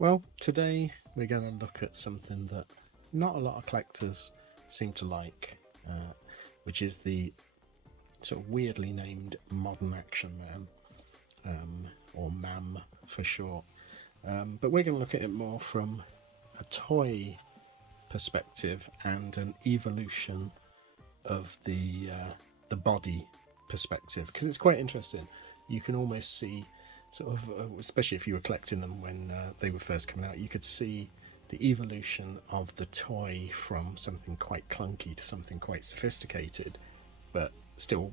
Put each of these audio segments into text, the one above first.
Well, today we're going to look at something that not a lot of collectors seem to like, which is the sort of weirdly named Modern Action Man, or MAM for short. But we're going to look at it more from a toy perspective and an evolution of the body perspective, because it's quite interesting. You can almost see sort of, especially if you were collecting them when they were first coming out, you could see the evolution of the toy from something quite clunky to something quite sophisticated, but still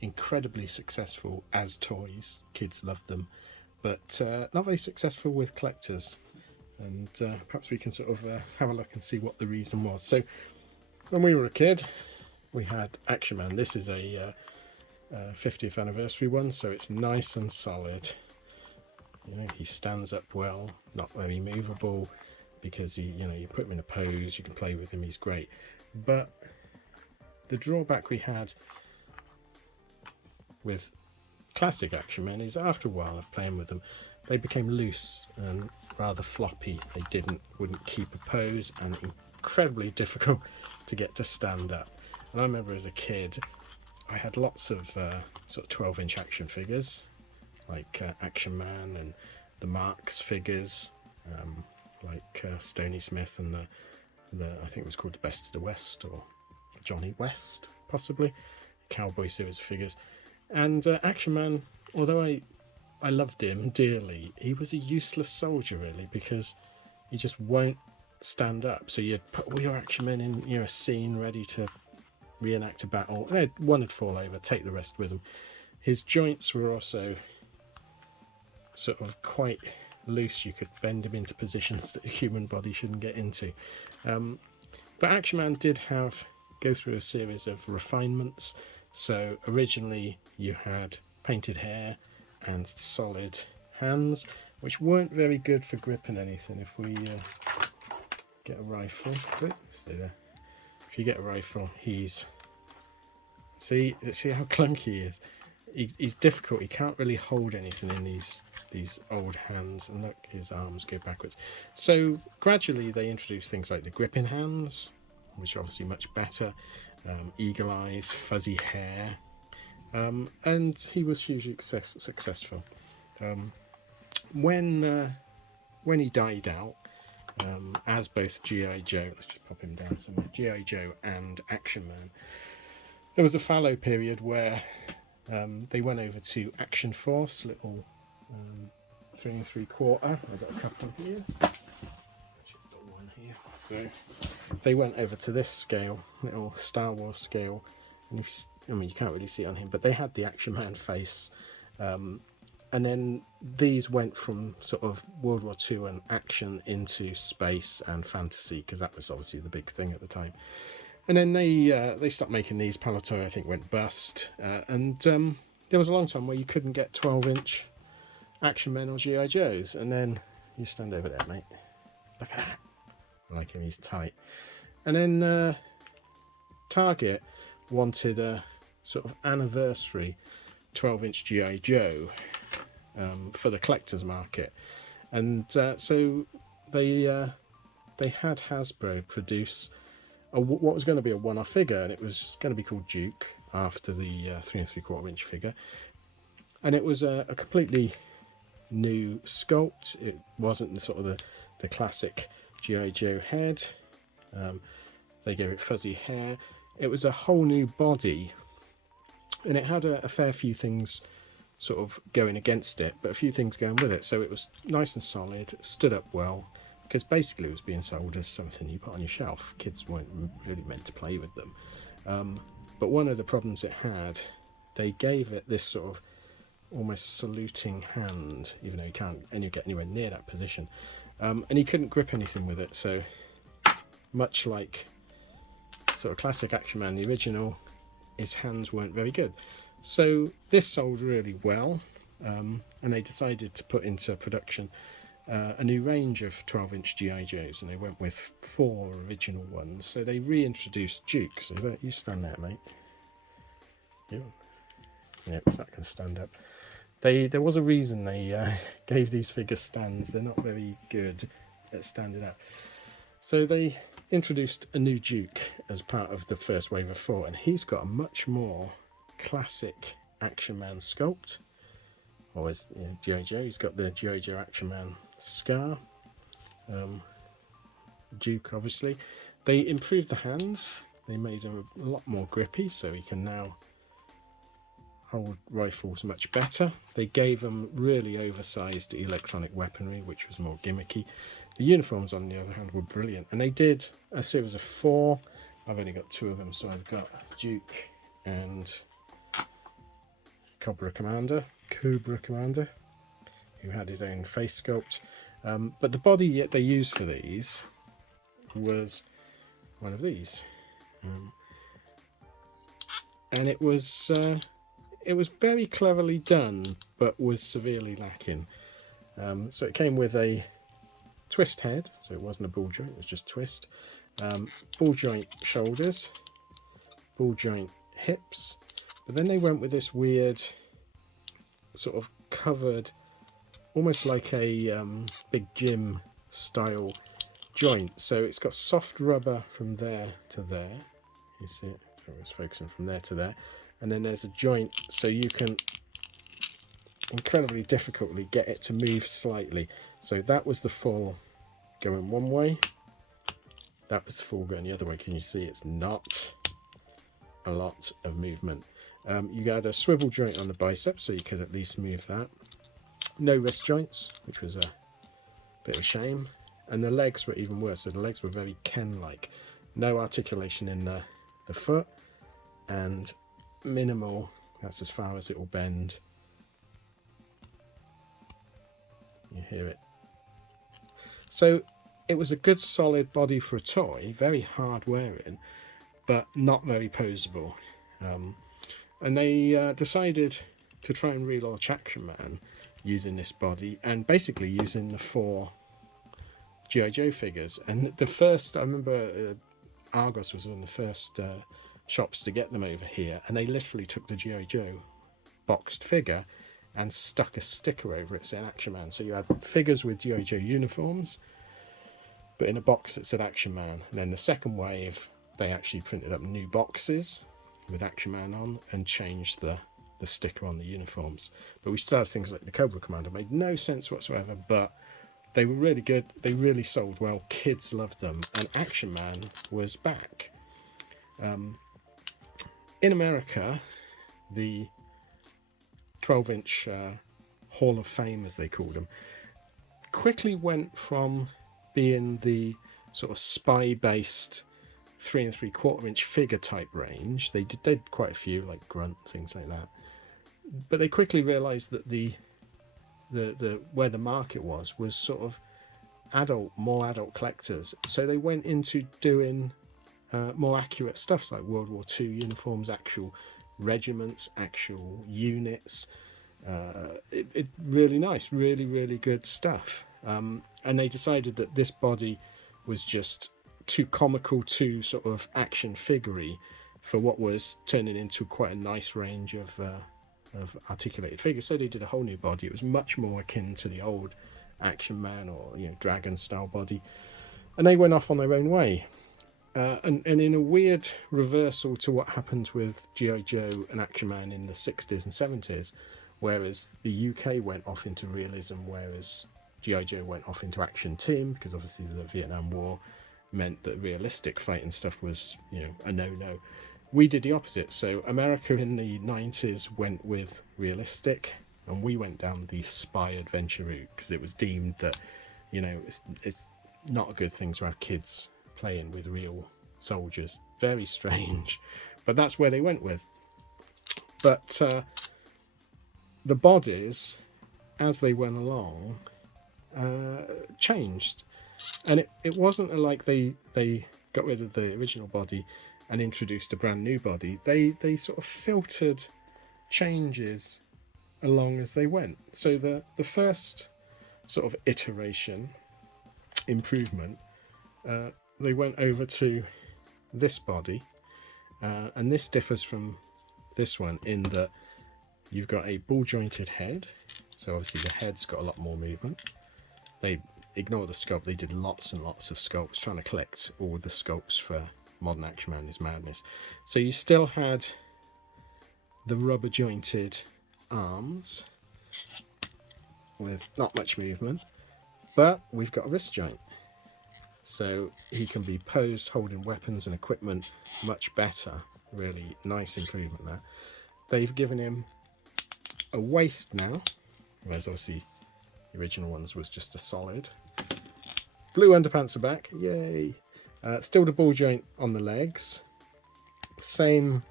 incredibly successful as toys. Kids love them, but not very successful with collectors. And perhaps we can sort of have a look and see what the reason was. So when we were a kid, we had Action Man. This is a 50th anniversary one, so it's nice and solid. You know, he stands up well, not very movable, because you put him in a pose, you can play with him, he's great. But the drawback we had with classic Action Men is after a while of playing with them, they became loose and rather floppy. They wouldn't keep a pose, and incredibly difficult to get to stand up. And I remember as a kid, I had lots of sort of 12-inch action figures, like Action Man and the Marx figures, like Stony Smith and the I think it was called the Best of the West, or Johnny West possibly, Cowboy series of figures. And Action Man, although I loved him dearly, he was a useless soldier really, because he just won't stand up. So you'd put all your Action Men in a scene ready to reenact a battle, and one would fall over, take the rest with him. His joints were also sort of quite loose. You could bend him into positions that a human body shouldn't get into. But Action Man did go through a series of refinements. So originally you had painted hair and solid hands, which weren't very good for gripping anything. If we get a rifle, stay there. If you get a rifle, see how clunky he is. He's difficult. He can't really hold anything in these old hands, and look, his arms go backwards. So gradually they introduced things like the gripping hands, which are obviously much better, eagle eyes, fuzzy hair, and he was hugely successful. When he died out, as both G.I. Joe, let's just pop him down somewhere, G.I. Joe and Action Man, there was a fallow period where they went over to Action Force, little 3 3/4. I've got a couple here. Actually, got one here. So they went over to this scale, little Star Wars scale. And you can't really see it on him, but they had the Action Man face. And then these went from sort of World War II and action into space and fantasy, because that was obviously the big thing at the time. And then they stopped making these. Palitoy, I think, went bust. And there was a long time where you couldn't get 12-inch Action Men or G.I. Joes. And then you stand over there, mate. Look at that. I like him, he's tight. And then Target wanted a sort of anniversary 12-inch G.I. Joe for the collector's market. And so they had Hasbro produce what was going to be a one-off figure, and it was going to be called Duke, after the 3 3/4-inch figure. And it was a completely new sculpt. It wasn't the classic G.I. Joe head. They gave it fuzzy hair. It was a whole new body, and it had a fair few things sort of going against it, but a few things going with it. So it was nice and solid, stood up well, because basically it was being sold as something you put on your shelf. Kids weren't really meant to play with them. But one of the problems it had, they gave it this sort of almost saluting hand, even though you can't get anywhere near that position. And he couldn't grip anything with it. So much like sort of classic Action Man, the original, his hands weren't very good. So this sold really well, and they decided to put into production a new range of 12-inch G.I. Joes, and they went with 4 original ones. So they reintroduced Duke. So you stand there, mate. Yeah, so that can stand up. there was a reason they gave these figures stands. They're not very good at standing out. So they introduced a new Duke as part of the first wave of 4, and he's got a much more classic Action Man sculpt. Or as G.I. Joe, he's got the G.I. Joe Action Man scar. Duke, obviously. They improved the hands. They made him a lot more grippy, so he can now hold rifles much better. They gave him really oversized electronic weaponry, which was more gimmicky. The uniforms, on the other hand, were brilliant, and they did a series of 4. I've only got 2 of them, so I've got Duke and Cobra Commander, who had his own face sculpt. But the body they used for these was one of these, and it was very cleverly done, but was severely lacking. So it came with a twist head, so it wasn't a ball joint, it was just twist. Ball joint shoulders, ball joint hips, but then they went with this weird sort of covered, almost like a big gym style joint. So it's got soft rubber from there to there. You see it? So it's focusing from there to there. And then there's a joint, so you can incredibly difficultly get it to move slightly. So that was the full going one way. That was the full going the other way. Can you see it's not a lot of movement? You got a swivel joint on the bicep, so you could at least move that. No wrist joints, which was a bit of a shame. And the legs were even worse. So the legs were very Ken-like. No articulation in the foot, and minimal, that's as far as it will bend. You hear it. So it was a good solid body for a toy, very hard wearing, but not very poseable. And they decided to try and relaunch Action Man using this body, and basically using the 4 G.I. Joe figures. And the first, I remember Argos was one of the first shops to get them over here, and they literally took the G.I. Joe boxed figure and stuck a sticker over it saying Action Man. So you have figures with G.I. Joe uniforms, but in a box that said Action Man. And then the second wave, they actually printed up new boxes with Action Man on and changed the sticker on the uniforms. But we still had things like the Cobra Commander. Made no sense whatsoever, but they were really good. They really sold well. Kids loved them, and Action Man was back. In America, the 12-inch Hall of Fame, as they called them, quickly went from being the sort of spy-based 3 3/4-inch figure type range. They did quite a few, like Grunt, things like that. But they quickly realised that the where the market was sort of more adult collectors. So they went into doing more accurate stuff like World War II uniforms, actual regiments, actual units. It really nice, really good stuff. And they decided that this body was just too comical, too sort of action figure-y for what was turning into quite a nice range of articulated figures. So they did a whole new body. It was much more akin to the old Action Man or Dragon style body, and they went off on their own way. And in a weird reversal to what happened with G.I. Joe and Action Man in the 60s and 70s, whereas the UK went off into realism, whereas G.I. Joe went off into action team, because obviously the Vietnam War meant that realistic fighting stuff was, a no-no. We did the opposite. So America in the 90s went with realistic, and we went down the spy adventure route, because it was deemed that, it's not a good thing to have kids playing with real soldiers. Very strange, but that's where they went with. But the bodies, as they went along, changed, and it wasn't like they got rid of the original body and introduced a brand new body. They sort of filtered changes along as they went. So the first sort of iteration improvement, they went over to this body, and this differs from this one in that you've got a ball jointed head, so obviously the head's got a lot more movement. They ignored the sculpt, they did lots and lots of sculpts, trying to collect all the sculpts for Modern Action Man is madness. So you still had the rubber jointed arms with not much movement, but we've got a wrist joint, so he can be posed holding weapons and equipment much better. Really nice improvement there. They've given him a waist now, whereas obviously the original ones was just a solid. Blue underpants are back, yay. Still the ball joint on the legs, same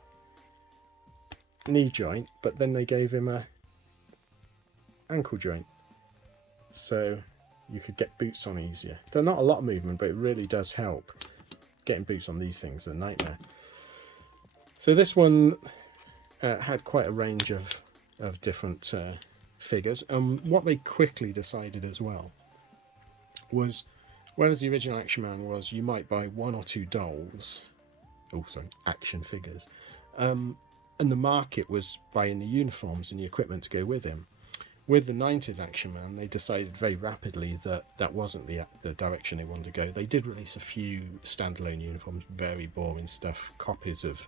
knee joint, but then they gave him a ankle joint, so you could get boots on easier. They're not a lot of movement, but it really does help. Getting boots on these things is a nightmare. So this one had quite a range of different figures. What they quickly decided as well was, whereas the original Action Man was you might buy 1 or 2 dolls, also action figures, and the market was buying the uniforms and the equipment to go with him. With the 90s Action Man, they decided very rapidly that that wasn't the direction they wanted to go. They did release a few standalone uniforms, very boring stuff, copies of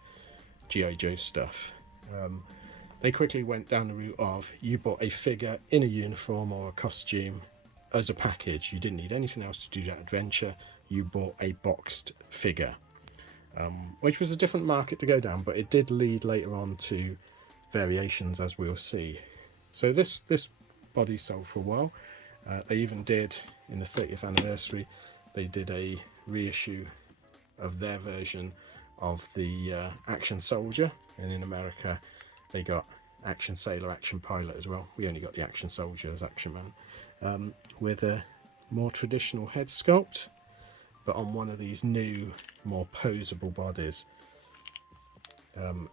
G.I. Joe stuff. They quickly went down the route of you bought a figure in a uniform or a costume as a package. You didn't need anything else to do that adventure. You bought a boxed figure, which was a different market to go down, but it did lead later on to variations, as we'll see. So this body sold for a while. They even did, in the 30th anniversary, they did a reissue of their version of the Action Soldier, and in America they got Action Sailor, Action Pilot as well. We only got the Action Soldier as Action Man, with a more traditional head sculpt, but on one of these new, more posable bodies.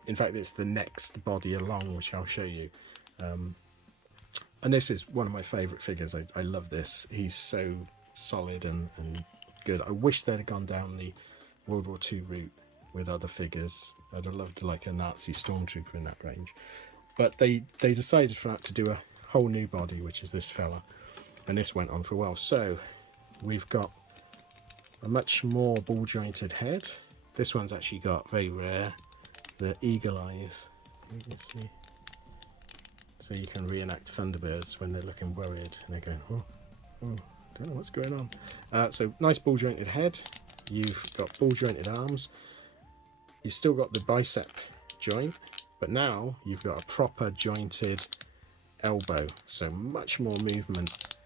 In fact, it's the next body along, which I'll show you. And this is one of my favourite figures. I love this. He's so solid and good. I wish they'd have gone down the World War II route with other figures. I'd have loved like a Nazi stormtrooper in that range. But they decided for that to do a whole new body, which is this fella. And this went on for a while. So we've got a much more ball jointed head. This one's actually got, very rare, the eagle eyes. You can see. So you can reenact Thunderbirds when they're looking worried and they're going, oh, don't know what's going on. So nice ball jointed head. You've got ball jointed arms. You've still got the bicep joint, but now you've got a proper jointed elbow. So much more movement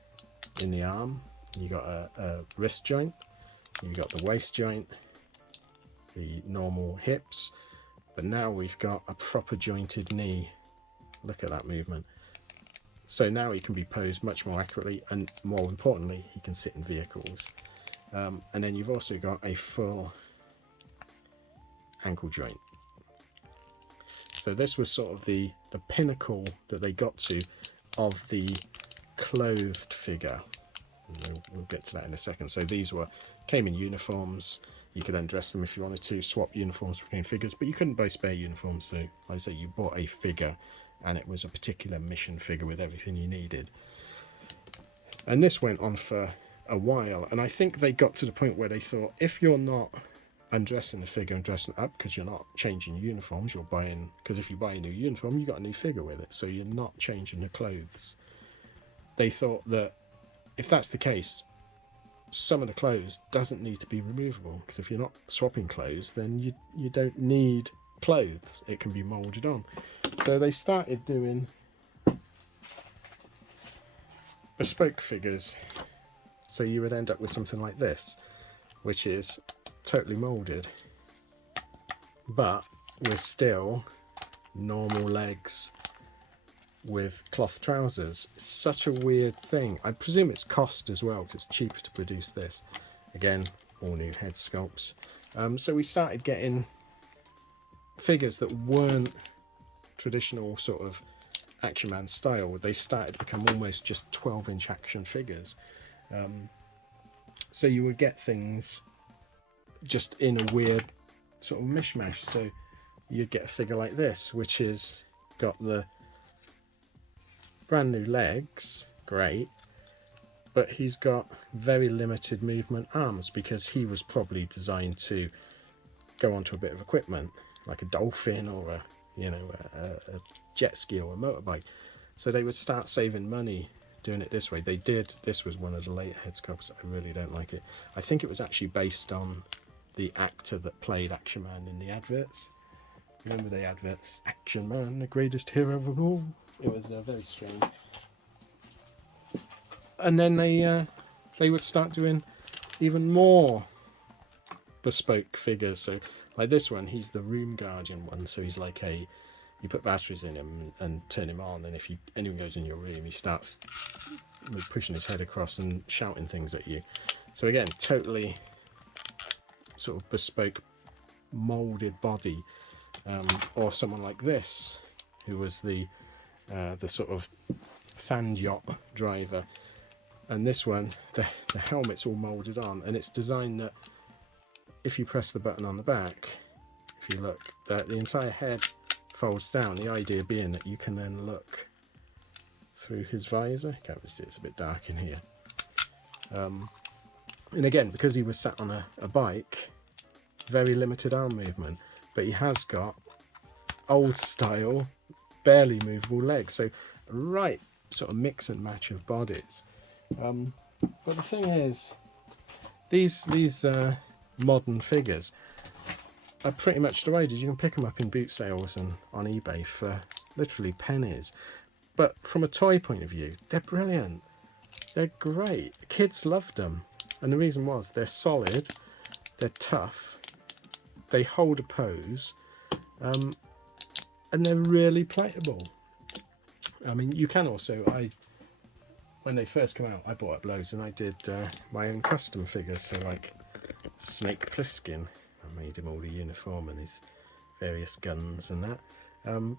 in the arm. You've got a wrist joint. You've got the waist joint, the normal hips, but now we've got a proper jointed knee. Look at that movement. So now he can be posed much more accurately, and more importantly, he can sit in vehicles. And then you've also got a full ankle joint. So this was sort of the pinnacle that they got to of the clothed figure. We'll get to that in a second. So these came in uniforms. You could then dress them if you wanted to, swap uniforms between figures, but you couldn't buy spare uniforms. So like I say, you bought a figure, and it was a particular mission figure with everything you needed. And this went on for a while, and I think they got to the point where they thought, if you're not undressing the figure and dressing it up, because you're not changing uniforms, you're buying, because if you buy a new uniform, you got a new figure with it, so you're not changing the clothes. They thought that if that's the case, some of the clothes doesn't need to be removable, because if you're not swapping clothes, then you don't need clothes. It can be molded on. So they started doing bespoke figures. So you would end up with something like this, which is totally molded, but with still normal legs with cloth trousers. It's such a weird thing. I presume it's cost as well, because it's cheaper to produce this. Again, all new head sculpts. So we started getting figures that weren't traditional sort of Action Man style. They started to become almost just 12-inch action figures. So you would get things just in a weird sort of mishmash. So you'd get a figure like this, which is got the brand new legs, great, but he's got very limited movement arms because he was probably designed to go onto a bit of equipment like a dolphin or a jet ski or a motorbike. So they would start saving money doing it this way. They did. This was one of the later head sculpts. I really don't like it. I think it was actually based on the actor that played Action Man in the adverts. Remember the adverts? Action Man, the greatest hero of all. It was very strange. And then they would start doing even more bespoke figures. So like this one, he's the room guardian one. So he's like you put batteries in him and turn him on, and if anyone goes in your room, he starts pushing his head across and shouting things at you. So again, totally sort of bespoke molded body. Or someone like this, who was the sort of sand yacht driver, and this one, the helmet's all molded on, and it's designed that if you press the button on the back, if you look, the entire head folds down, the idea being that you can then look through his visor. You can't really see, it's a bit dark in here. And again, because he was sat on a bike, very limited arm movement, but he has got old style, barely movable legs, so right sort of mix and match of bodies. But the thing is, these modern figures are pretty much divided. You can pick them up in boot sales and on eBay for literally pennies. But from a toy point of view, they're brilliant. They're great. Kids loved them. And the reason was they're solid, they're tough, they hold a pose, and they're really playable. I mean, you can also, when they first come out, I bought up loads and I did my own custom figures. So like Snake Plissken, I made him all the uniform and his various guns and that,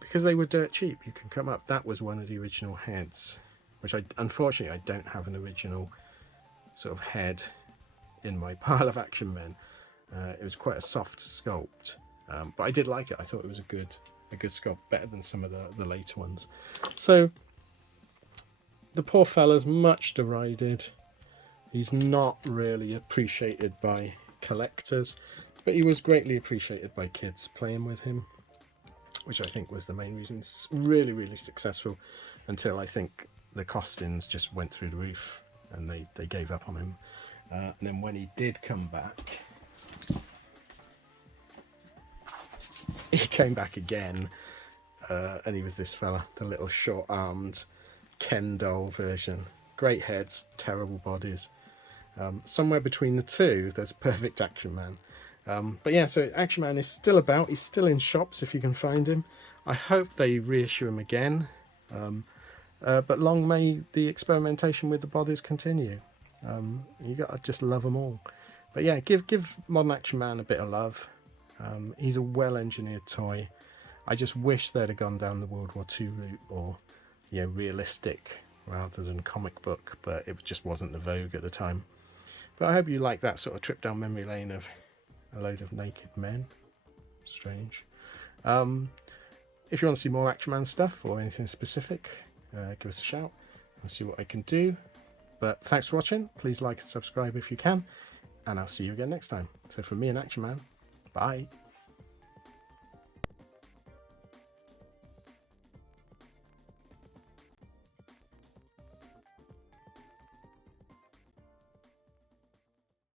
because they were dirt cheap. You can come up. That was one of the original heads, which unfortunately I don't have an original sort of head in my pile of Action Men. It was quite a soft sculpt, but I did like it. I thought it was a good sculpt, better than some of the later ones. So the poor fella's much derided. He's not really appreciated by collectors, but he was greatly appreciated by kids playing with him, which I think was the main reason. It's really, really successful until I think the costings just went through the roof and they gave up on him. And then when he did come back, he came back again, and he was this fella, the little short-armed Ken doll version. Great heads, terrible bodies. Somewhere between the two, there's a perfect Action Man. But yeah, so Action Man is still about. He's still in shops if you can find him. I hope they reissue him again. But long may the experimentation with the bodies continue. You gotta just love them all. But yeah, give Modern Action Man a bit of love. He's a well-engineered toy. I just wish they'd have gone down the World War II route, or realistic rather than comic book, but it just wasn't the vogue at the time. But I hope you like that sort of trip down memory lane of a load of naked men. Strange. If you want to see more Action Man stuff or anything specific, give us a shout. I'll see what I can do. But thanks for watching. Please like and subscribe if you can, and I'll see you again next time. So from me and Action Man, bye.